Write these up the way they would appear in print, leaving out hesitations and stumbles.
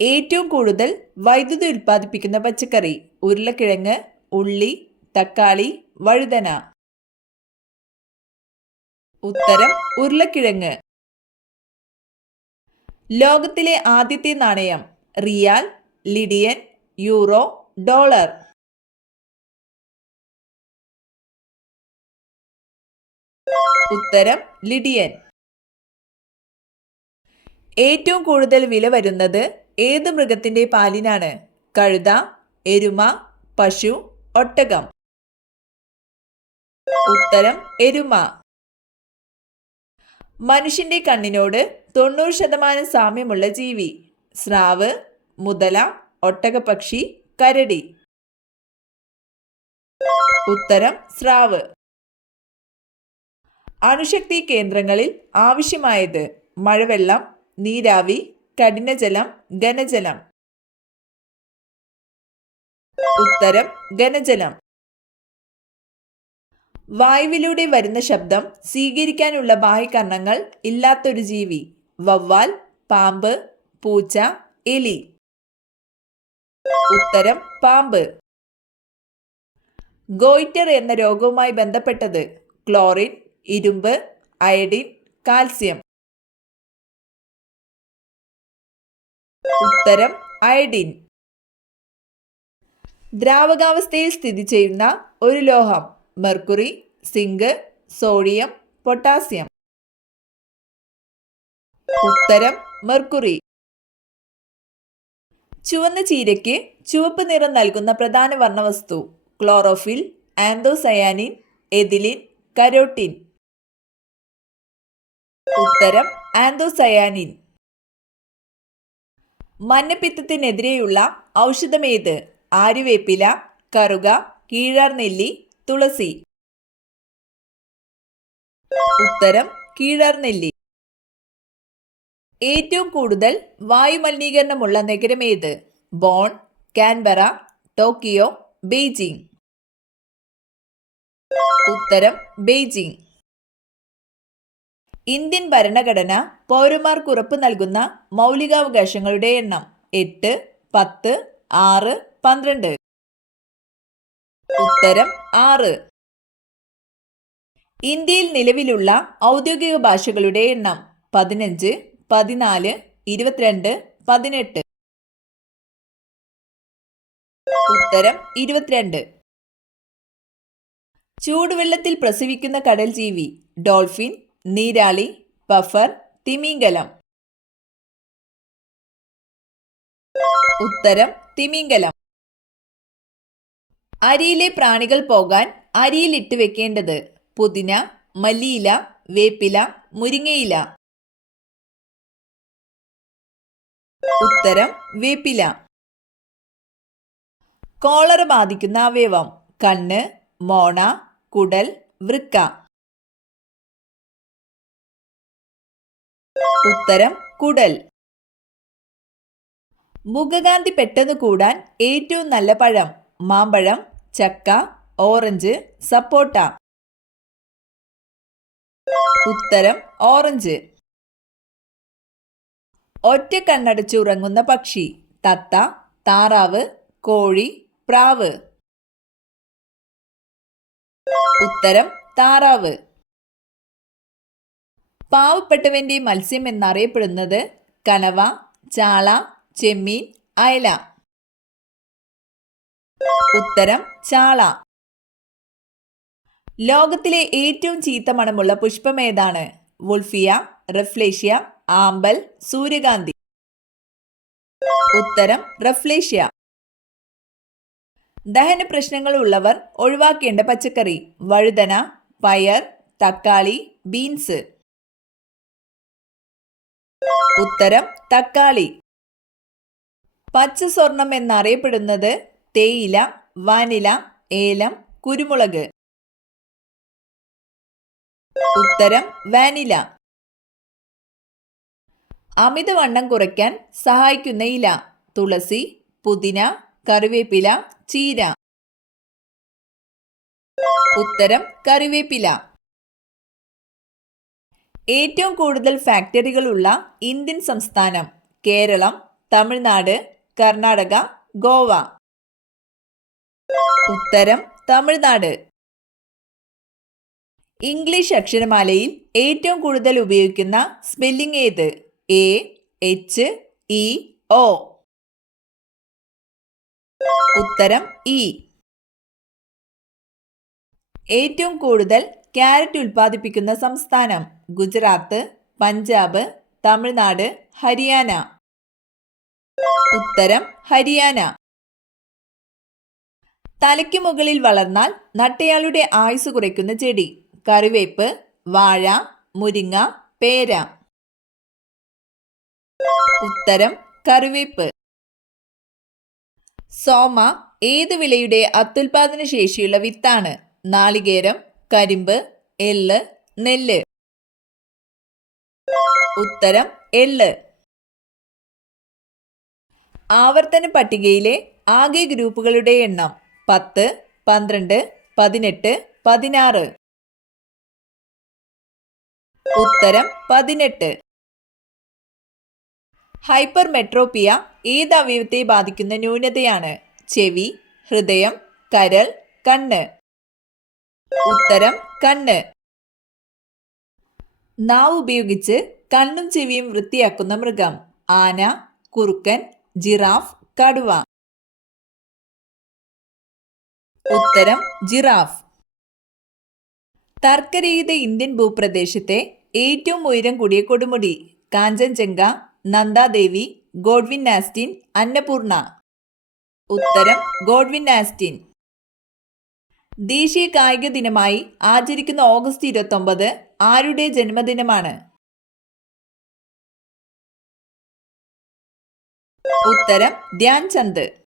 ഏറ്റവും കൂടുതൽ വൈദ്യുതി ഉൽപ്പാദിപ്പിക്കുന്ന പച്ചക്കറി? ഉരുളക്കിഴങ്ങ്, ഉള്ളി, തക്കാളി, വഴുതന. ഉത്തരം ഉരുളക്കിഴങ്ങ്. ലോകത്തിലെ ആദ്യത്തെ നാണയം? റിയാൽ, ലിഡിയൻ, യൂറോ, ഡോളർ. ഉത്തരം ലിഡിയൻ. ഏറ്റവും കൂടുതൽ വില വരുന്നത് ഏത് മൃഗത്തിന്റെ പാലിനാണ്? കഴുത, എരുമ, പശു, ഒട്ടകം. ഉത്തരം എരുമ. മനുഷ്യന്റെ കണ്ണിനോട് 90% സാമ്യമുള്ള ജീവി? സ്രാവ്, മുതല, ഒട്ടകപ്പക്ഷി, കരടി. ഉത്തരം സ്രാവ്. അണുശക്തി കേന്ദ്രങ്ങളിൽ ആവശ്യമായത്? മഴവെള്ളം, നീരാവി, കഠിനജലം, ഘനജലം. ഉത്തരം ഘനജലം. വായുവിലൂടെ വരുന്ന ശബ്ദം സ്വീകരിക്കാനുള്ള ബാഹ്യകർണങ്ങൾ ഇല്ലാത്തൊരു ജീവി? വവ്വാൽ, പാമ്പ്, പൂച്ച, എലി. ഉത്തരം പാമ്പ്. ഗോയിറ്റർ എന്ന രോഗവുമായി ബന്ധപ്പെട്ടത്? ക്ലോറിൻ, ഇരുമ്പ്, അയഡിൻ, കാൽസ്യം. ഉത്തരം അയഡിൻ. ദ്രാവകാവസ്ഥയിൽ സ്ഥിതി ചെയ്യുന്ന ഒരു ലോഹം? Mercury, zinc, sodium, potassium. ഉത്തരം മെർക്കുറി. ചുവന്ന ചീരയ്ക്ക് ചുവപ്പ് നിറം നൽകുന്ന പ്രധാന വർണ്ണവസ്തു? Chlorophyll, anthocyanin, ethylene, carotene. ഉത്തരം ആന്തോസയാനിൻ. മഞ്ഞപ്പിത്തത്തിനെതിരെയുള്ള ഔഷധമേത്? ആര്യവേപ്പില, കറുക, കീഴാർനെല്ലി, തുളസി. ഉത്തരം കീഴാർനെല്ലി. ഏറ്റവും കൂടുതൽ വായുമലിനീകരണമുള്ള നഗരമേത്? Bonn, Canberra, Tokyo, Beijing. ഉത്തരം ബെയ്ജിംഗ്. ഇന്ത്യൻ ഭരണഘടന പൗരന്മാർക്ക് ഉറപ്പു നൽകുന്ന മൗലികാവകാശങ്ങളുടെ എണ്ണം? 8, 10, 6, 12. ഉത്തരം 6. ഇന്ത്യയിൽ നിലവിലുള്ള ഔദ്യോഗിക ഭാഷകളുടെ എണ്ണം? 15, 14, 22, 18. ഉത്തരം 22. ചൂടുവെള്ളത്തിൽ പ്രസവിക്കുന്ന കടൽ ജീവി? ഡോൾഫിൻ, നീരാളി, പഫർ, തിമിംഗലം. ഉത്തരം തിമിംഗലം. അരിയിലെ പ്രാണികൾ പോകാൻ അരിയിൽ ഇട്ട് വെക്കേണ്ടത്? പുതിന, മല്ലിയില, വേപ്പില, മുരിങ്ങയില. ഉത്തരം വേപ്പില. കോളറ ബാധിക്കുന്ന അവയവം? കണ്ണ്, മോണ, കുടൽ, വൃക്ക. ഉത്തരം കുടൽ. മുഖകാന്തി പെട്ടെന്ന് കൂടാൻ ഏറ്റവും നല്ല പഴം? മാമ്പഴം, ചക്ക, ഓറഞ്ച്, സപ്പോട്ട. ഉത്തരം ഓറഞ്ച്. ഒറ്റ കണ്ണടച്ച് ഉറങ്ങുന്ന പക്ഷി? തത്ത, താറാവ്, കോഴി, പ്രാവ്. ഉത്തരം താറാവ്. പാവപ്പെട്ടവന്റെ മത്സ്യം എന്നറിയപ്പെടുന്നത്? കനവ, ചാള, ചെമ്മീൻ, അയല. ഉത്തരം ചാള. ലോകത്തിലെ ഏറ്റവും ചീത്ത മണമുള്ള പുഷ്പം ഏതാണ്? വുൾഫിയ, റഫ്ലേഷ്യ, ആമ്പൽ, സൂര്യകാന്തി. ഉത്തരം റഫ്ലേഷ്യ. ദഹന പ്രശ്നങ്ങൾ ഉള്ളവർ ഒഴിവാക്കേണ്ട പച്ചക്കറി? വഴുതന, പയർ, തക്കാളി, ബീൻസ്. ഉത്തരം തക്കാളി. പച്ച സ്വർണം എന്നറിയപ്പെടുന്നത്? തേയില, വാനില, ഏലം, കുരുമുളക്. ഉത്തരം വാനില. അമിതവണ്ണം കുറയ്ക്കാൻ സഹായിക്കുന്ന ഇല? തുളസി, പുതിന, കറിവേപ്പില, ചീര. ഉത്തരം കറിവേപ്പില. ഏറ്റവും കൂടുതൽ ഫാക്ടറികളുള്ള ഇന്ത്യൻ സംസ്ഥാനം? കേരളം, തമിഴ്നാട്, കർണാടക, ഗോവ. ഉത്തരം തമിഴ്നാട്. ഇംഗ്ലീഷ് അക്ഷരമാലയിൽ ഏറ്റവും കൂടുതൽ ഉപയോഗിക്കുന്ന സ്പെല്ലിംഗ് ഏത്? AHEO. ഉത്തരം ഇ. ഏറ്റവും കൂടുതൽ ക്യാരറ്റ് ഉൽപ്പാദിപ്പിക്കുന്ന സംസ്ഥാനം? ഗുജറാത്ത്, പഞ്ചാബ്, തമിഴ്നാട്, ഹരിയാന. ഉത്തരം ഹരിയാന. തലയ്ക്ക് മുകളിൽ വളർന്നാൽ നട്ടയാളുടെ ആയുസ് കുറയ്ക്കുന്ന ചെടി? കറിവേപ്പ്, വാഴ, മുരിങ്ങ, പേര. ഉത്തരം കറിവേപ്പ്. സോമ ഏത് വിളയുടെ അത്യുൽപാദന ശേഷിയുള്ള വിത്താണ്? നാളികേരം, കരിമ്പ്, എള്ള്, നെല്ല്. ഉത്തരം എള്ള്. ആവർത്തന പട്ടികയിലെ ആകെ ഗ്രൂപ്പുകളുടെ എണ്ണം? 10, 12, 18, 16. ഉത്തരം 18. ഹൈപ്പർ മെട്രോപിയ ഏത് അവയവത്തെ ബാധിക്കുന്ന ന്യൂനതയാണ്? ചെവി, ഹൃദയം, കരൾ, കണ്ണ്. ഉത്തരം കണ്ണ്. നാവ് ഉപയോഗിച്ച് കണ്ണും ചെവിയും വൃത്തിയാക്കുന്ന മൃഗം? ആന, കുറുക്കൻ, ജിറാഫ്, കടുവ. ഉത്തരം ജിറാഫ്. തർക്കരഹിത ഇന്ത്യൻ ഭൂപ്രദേശത്തെ ഏറ്റവും ഉയരം കൂടിയ കൊടുമുടി? Kanchenjunga, Nanda Devi, Godwin Austen, Annapurna. ഉത്തരം ഗോഡ്വിൻ ആസ്റ്റിൻ. ദേശീയ കായിക ദിനമായി ആചരിക്കുന്ന ഓഗസ്റ്റ് 29 ആരുടെ ജന്മദിനമാണ്? ഉത്തരം ധ്യാൻ ചന്ദ്.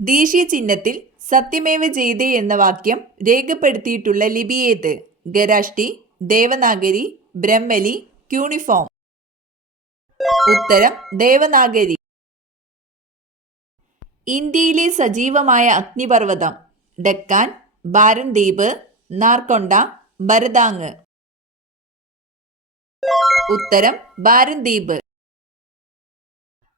ദേശീയ ചിഹ്നത്തിൽ സത്യമേവ ജയതേ എന്ന വാക്യം രേഖപ്പെടുത്തിയിട്ടുള്ള ലിപി ഏത്? ഗരാഷ്ടി, ദേവനാഗരി, ബ്രഹ്മലി, ക്യൂണിഫോം. ഉത്തരം ദേവനാഗരി. ഇന്ത്യയിലെ സജീവമായ അഗ്നിപർവ്വതം? ഡെക്കാൻ, ബാരൻദ്വീപ്, നാർക്കൊണ്ട, ഭരതാങ്. ഉത്തരം ബാരൻദ്വീപ്.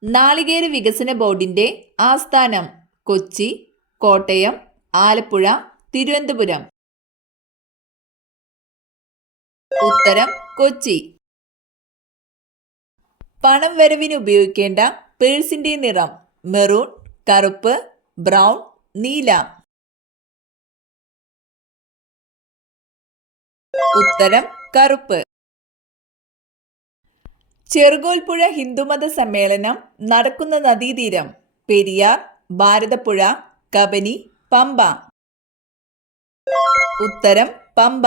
നാളികേര വികസന ബോർഡിന്റെ ആസ്ഥാനം? കൊച്ചി, കോട്ടയം, ആലപ്പുഴ, തിരുവനന്തപുരം. ഉത്തരം കൊച്ചി. പണം വരവിന് ഉപയോഗിക്കേണ്ട പേഴ്സിന്റെ നിറം? മെറൂൺ, കറുപ്പ്, ബ്രൗൺ, നീല. ഉത്തരം കറുപ്പ്. ചെറുകോൽപ്പുഴ ഹിന്ദുമത സമ്മേളനം നടക്കുന്ന നദീതീരം? പെരിയാർ, ഭാരതപ്പുഴ, കബനി, പമ്പ. ഉത്തരം പമ്പ.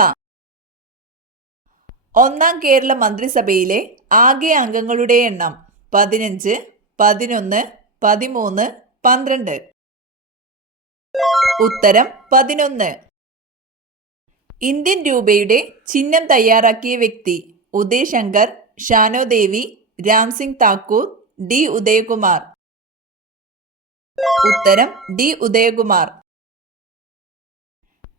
ഒന്നാം കേരള മന്ത്രിസഭയിലെ ആകെ അംഗങ്ങളുടെ എണ്ണം? 15, 11, 13, 12. ഉത്തരം 11. ഇന്ത്യൻ രൂപയുടെ ചിഹ്നം തയ്യാറാക്കിയ വ്യക്തി? ഉദയ് ശങ്കർ, ഷാനോ ദേവി, രാംസിംഗ് താക്കൂർ, ഡി ഉദയകുമാർ. ഉത്തരം ഡി ഉദയകുമാർ.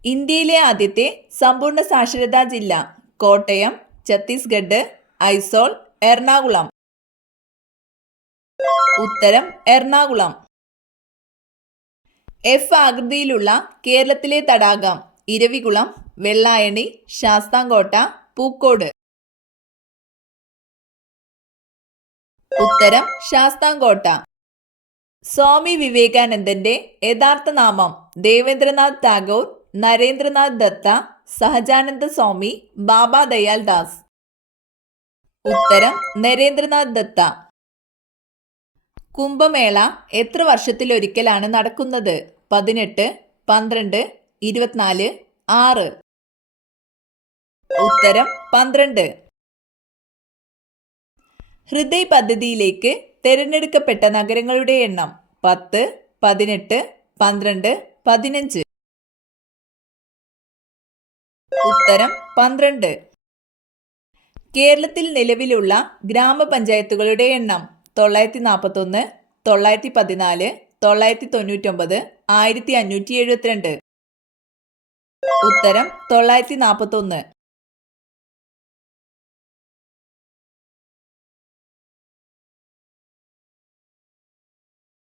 ഇന്ത്യയിലെ ആദ്യത്തെ സമ്പൂർണ്ണ സാക്ഷരതാ ജില്ല? കോട്ടയം, ഛത്തീസ്ഗഡ്, ഐസോൾ, എറണാകുളം. ഉത്തരം എറണാകുളം. F ആകൃതിയിലുള്ള കേരളത്തിലെ തടാകം? ഇരവികുളം, വെള്ളായണി, ശാസ്താംകോട്ട, പൂക്കോട്. ഉത്തരം ശാസ്താംകോട്ട. സ്വാമി വിവേകാനന്ദന്റെ യഥാർത്ഥ നാമം? ദേവേന്ദ്രനാഥ് ടാഗോർ, നരേന്ദ്രനാഥ് ദത്ത, സഹജാനന്ദ സ്വാമി, ബാബ ദയാൽ ദാസ്. ഉത്തരം നരേന്ദ്രനാഥ് ദത്ത. കുംഭമേള എത്ര വർഷത്തിലൊരിക്കലാണ് നടക്കുന്നത്? 18, 12, 24, 6. ഉത്തരം 12. ഹൃദയ് പദ്ധതിയിലേക്ക് തിരഞ്ഞെടുക്കപ്പെട്ട നഗരങ്ങളുടെ എണ്ണം? 10, 18, 12, 15. ഉത്തരം 12. കേരളത്തിൽ നിലവിലുള്ള ഗ്രാമപഞ്ചായത്തുകളുടെ എണ്ണം? 941, 914, 999, 1572. ഉത്തരം 941.